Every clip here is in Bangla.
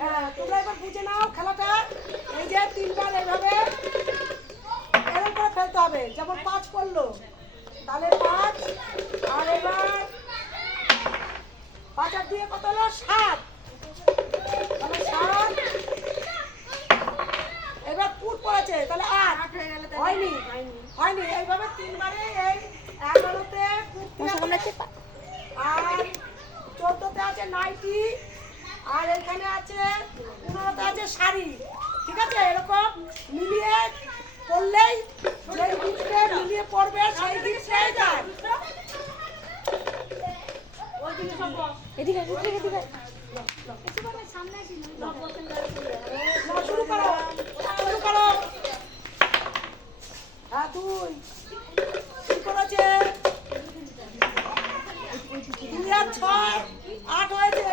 হ্যাঁ, তোমরা এবার বুঝে নাও খেলাটা। এই যে তিনবার এইভাবে এরকম করে ফেলতে হবে। যেমন 5 পড়লো, তাহলে 5, আর এবার 5 আর 2 কত হলো? 7। তাহলে 7, এবার পুট পড়েছে, তাহলে 8 হয়ে গেল। হয়নি, হয়নি। এইভাবে তিনবারে এই 11তে আর 14তে আছে নাইটি, আর এখানে আছে 15তে আছে শাড়ি। ঠিক আছে, এরকম মিলিয়ে পড়লেই যেই গিফটে মিলিয়ে পড়বে সেই গিফট পেয়ে যায়। শুরু করো, শুরু করো। হ্যাঁ, 2 কি করেছে? 2 আর 6 8 হয়েছে।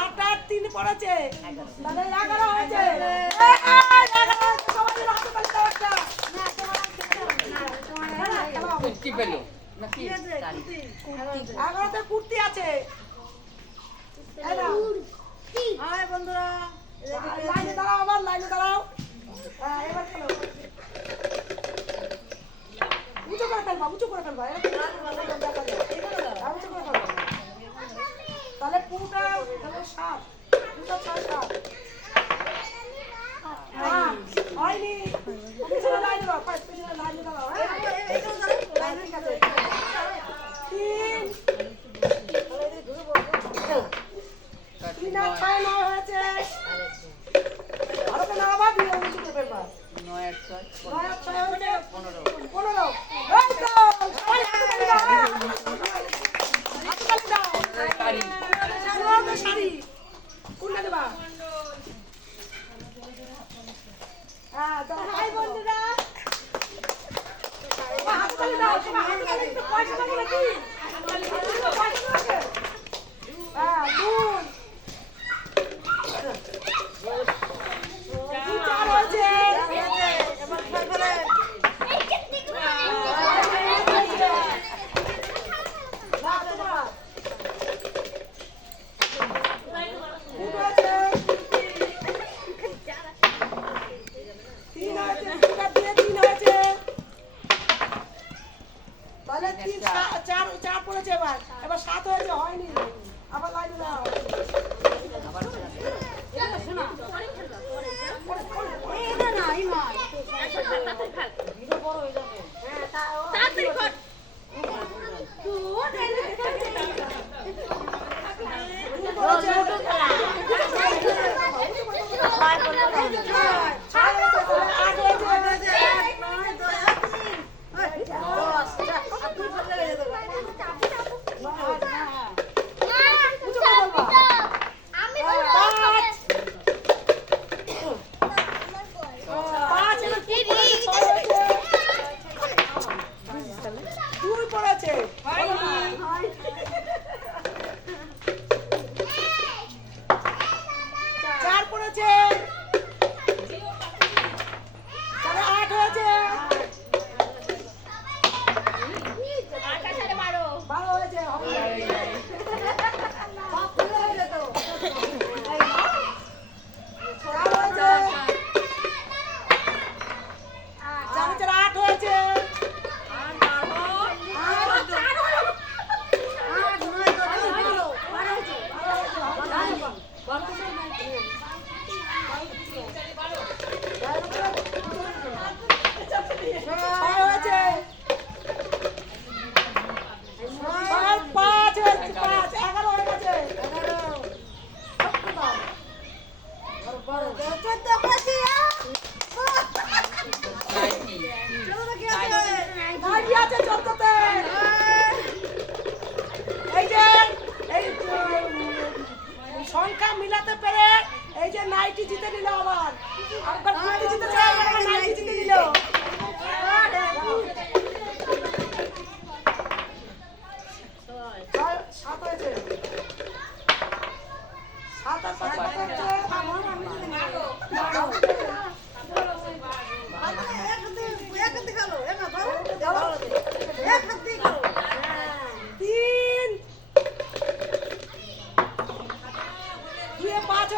8 আর 3 পড়েছে, তাহলে 11 হয়েছে। এগারোতে কুর্তি আছে। বন্ধুরা লাইনে দাঁড়াও, আবার লাইনে দাঁড়াও। এবার খেলো, উঁচু করে ফেলবা, উঁচু করে ফেলবা। উঁচু করে ফেলবা, তাহলে পুরোটা 7, 2 6 7। হয়নি, পিছনে লাইনে দাও, পিছনে লাইনে দাও। ঠিক আছে, 3 আর 6 9 হয়েছে। আরো কেন আবার দিয়ে উঁচু করে ফেলবা। 9 আর 6 হয়েছে 15। এই তো সবাই হাততালি দাও, হাততালি দাও। শাড়ি কোনটা দেবা? হ্যাঁ, হাই বন্ধুরা, হাততালি দাও। হাততালি একটু পয়সা দেবো নাকি? পয়সা দেবো? হ্যাঁ, 2 4 হয়েছে। তাহলে 3 4 পড়েছে। এবার 7 হয়েছে, হয়নি। আবার লাইনে দাও।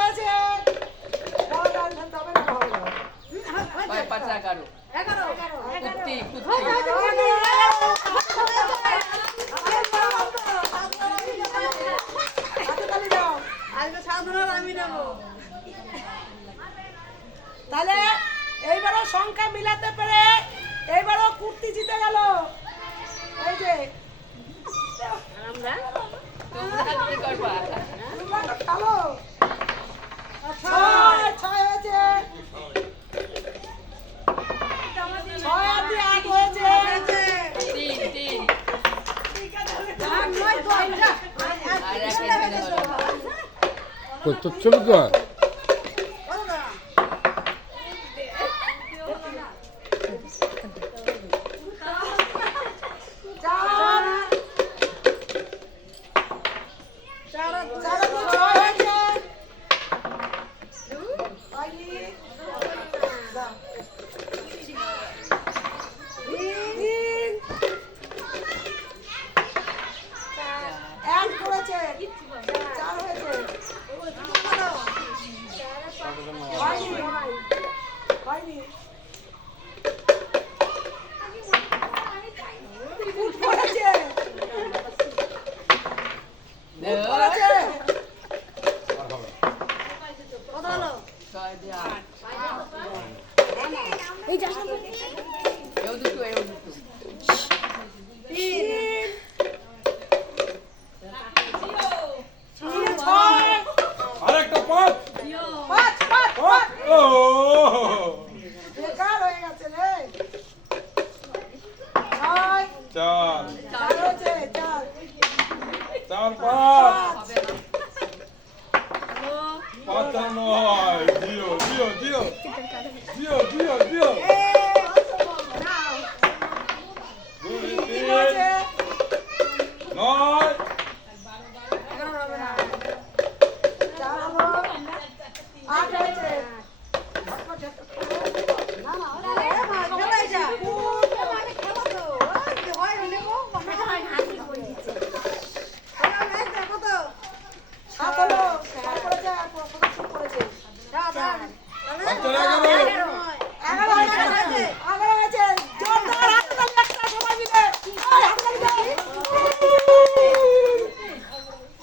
হয়েছে। দাও, দাও, তবে না হবে না। কয় পাঁচ 11 কুত্তি কুত্তি হাততালি দাও। তাহলে এইবারও সংখ্যা মিলাতে পেরে এইবারও কুর্তি জিতে গেল। এই যে তোমরা কি করবা? তোমরা তো খেলো। ছয় হয়েছে। 6 আর 2 8 হয়েছে। 3 আর এক কত চলে তো আরেকটা পাঁচ ও বেকার হয়ে গেছে রে। 4 4 হয়েছে। 4 4 5 5 আর 9 জিও জিও জিও জিও জিও জিও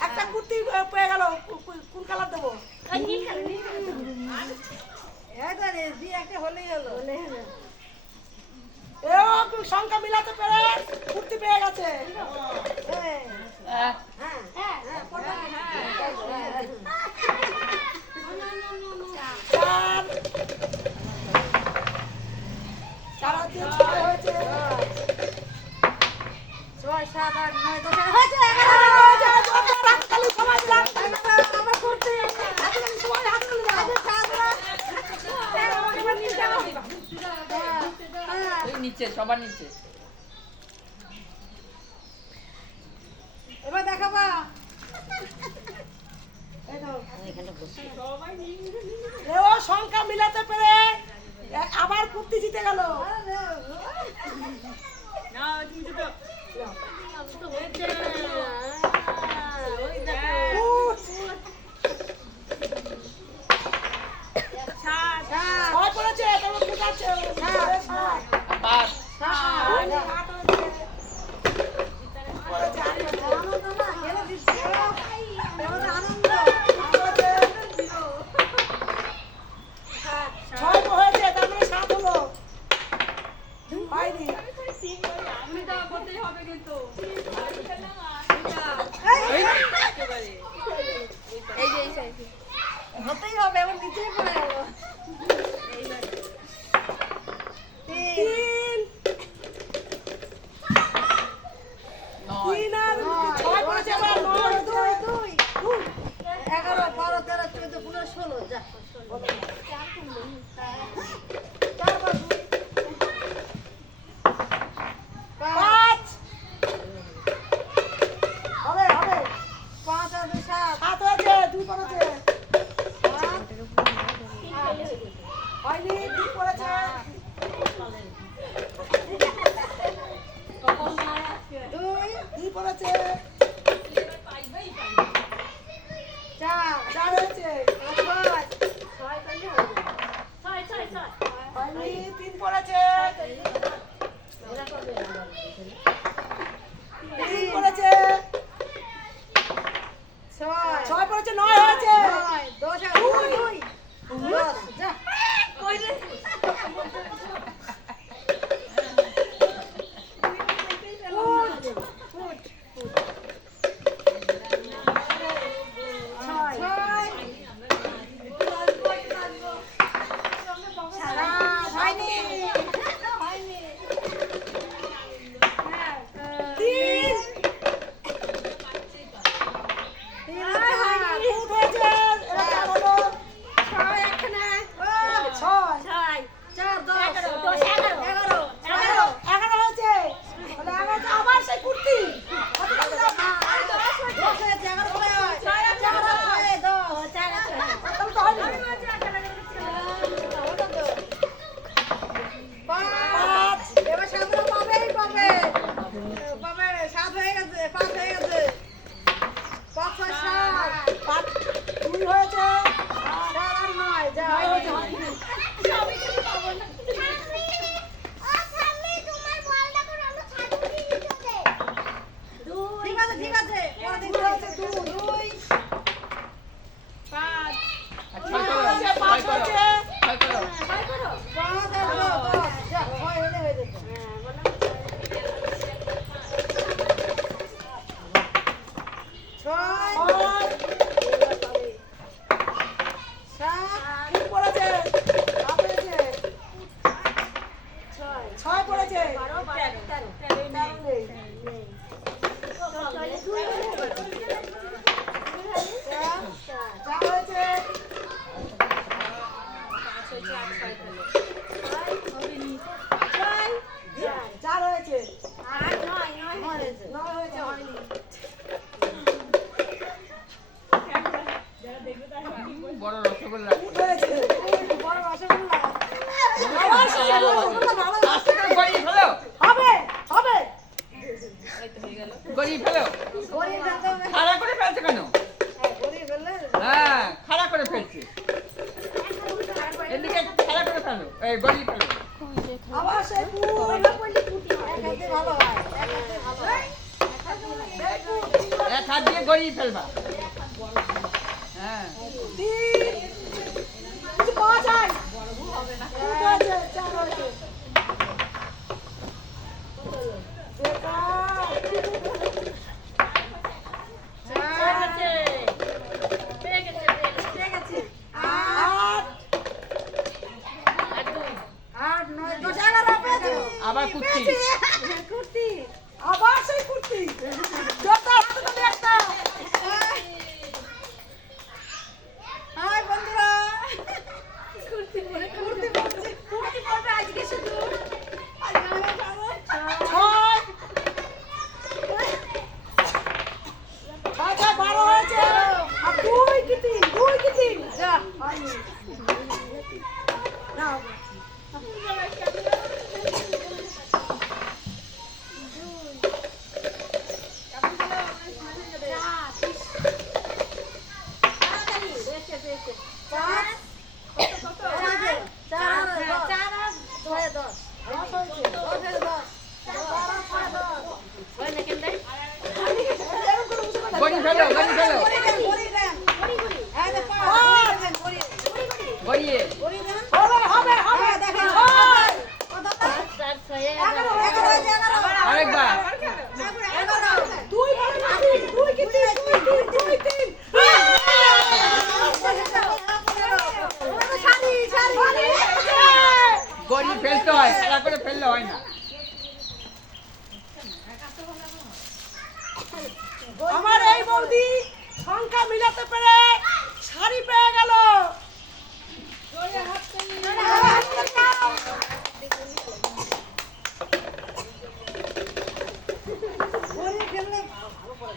একটা কুর্তি পেয়ে গেল। কোন কালার দেবো? এও সংখ্যা মিলাতে পেরে কুর্তি পেয়ে গেছে। চার 4 আর 2 6 হয়েছে। 6 7 8 9 10 হয়েছে। হাততালি সবাই দাও। আমার করতে হাততালি সবাই হাততালি দাও। নিচে সবার নিচে এবার দেখাবা। এও সংখ্যা মিলাতে পেরে আবার কুর্তি জিতে গেল। ছয় পড়েছে, তারপর কোথাচ্ছে? পাঁচ ছয় হয়েছে, তার মানে 7 হলো। হয়নি। হতেই হবে, এবার নিচেই পড়ে গেল। 3 নয় 3 আর 6 পড়েছে, আবার 9 হয়েছে। 11 12 13 14 15 16 যা 5 হবে হবে। 5 আর 2 7 7 হয়েছে, 2 পড়েছে। হয়নি, 2 পড়েছে। 2 পড়েছে। 4 চার হয়েছে হয়নি, তিন পড়েছে, তিন পড়েছে, ছয় পড়েছে, নয় হয়েছে, তিন, ফুট হয়েছে, এবার চার হলো, ছয়, এগারো, এগারো হয়েছে, তাহলে এগারোতে আবার সেই কুর্তি, কতটা দিলাম? তাহলে তো হয়নি। পাঁচ, এবার সাতটা পাবেই পাবে সাত হয়ে গেছে পাঁচ হয়ে গেছে পাঁচ ছয় সাত পাঁচ, দুই হয়েছে, সাত আর নয় যা নয় হয়েছে, হয়নি। ঠিক আছে পরে দুই দেখতে হয়েছে, দুই, আর দুই ছয় করো, হয়েছে, ছয় পাঁচ করো, হয়েছে, ছয় করো। পাঁচ আর দশ যা ছয় হলে হয়ে যেত ছয় ছয়, সাত তিন পড়েছে, সাত হয়েছে, ছয় পড়েছে, তেরো নেই। চার হয়েছে, চার হয়েছে, নয় হয়েছে, হয়নি। বড় রসগোল্লা। ফুট হয়েছে, বড় রসগোল্লা আবার সেই রসগোল্লা ভালো না। আস্তে করে গড়িয়ে ফেলো, হবে, হবে, গড়িয়ে ফেলো। গড়িয়ে ফেলতে হবে খাড়া করে ফেলছো কেন? গড়িয়ে ফেললে হ্যাঁ, খাড়া করে ফেলছে। এদিকে খাড়া করে ফেলো, এই গড়িয়ে ফেলো। আবার সেই ফুট, এক হাতে ভালো হয় এক হাতে ভালো হয় এক হাত দিয়ে গড়িয়ে ফেলবা। হ্যাঁ, তিন, কিছু পাওয়া যায়, ফুট হয়েছে, চার হয়েছে, আট, আট নয় দশ এগারো পেয়েছি আবার কুর্তি। কুর্তি আবার সেই কুর্তি, যত হাতে তবে একটা, হাই বন্ধুরা কুর্তি পরবে আজকে শুধু আজকে আমি যাবো ছয়, ছয় ছয় 12 হয়েছে, আর দুই কি তিন, দুই কি তিন, যা হয়নি। নাও, পাঁচ চার ছয় দশ 10 হয়েছে, দশ হয়ে দশ এরকম করে বুঝতে পারছো? গড়িয়ে ফেলো, গড়িয়ে ফেলো, গড়িয়ে। হবে, হবে, হবে, দেখেন। ছয়, আরেকবার। দুই বলে না, তিন, দুই কি তিন, দুই তিন, গড়িয়ে ফেলতে হয়, খাড়া করে ফেললে হয় না। আমার এই বৌদি সংখ্যা মিলাতে পেরে শাড়ি পেয়ে গেল।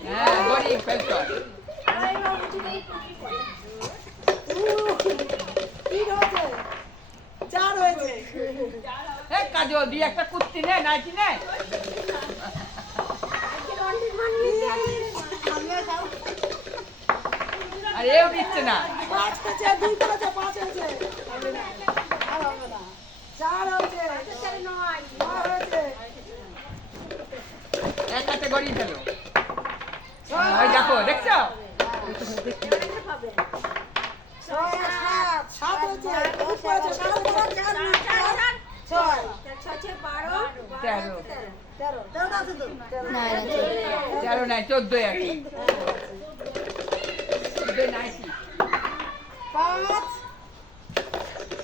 হ্যাঁ, গড়িয়ে ফেলতে হয়। তিন হয়েছে, চার হয়েছে, এ কাজল, দিয়ে একটা কুর্তি নে, নাইটি নে। আর এও দিচ্ছে না। 5 হয়েছে, 2 করেছে, 5 হয়েছে। আর হবে না 4 হয়েছে, 9 হয়েছে, এক হাতে গড়িয়ে ফেলো। ওই দেখো, দেখছো? 6 আর 7 হয়েছে, 2 করেছে, 7 হয়েছে, 6 তেরো। 13 আছে তো? 13 নাই, 14 আছে। 14 নাই কি? 5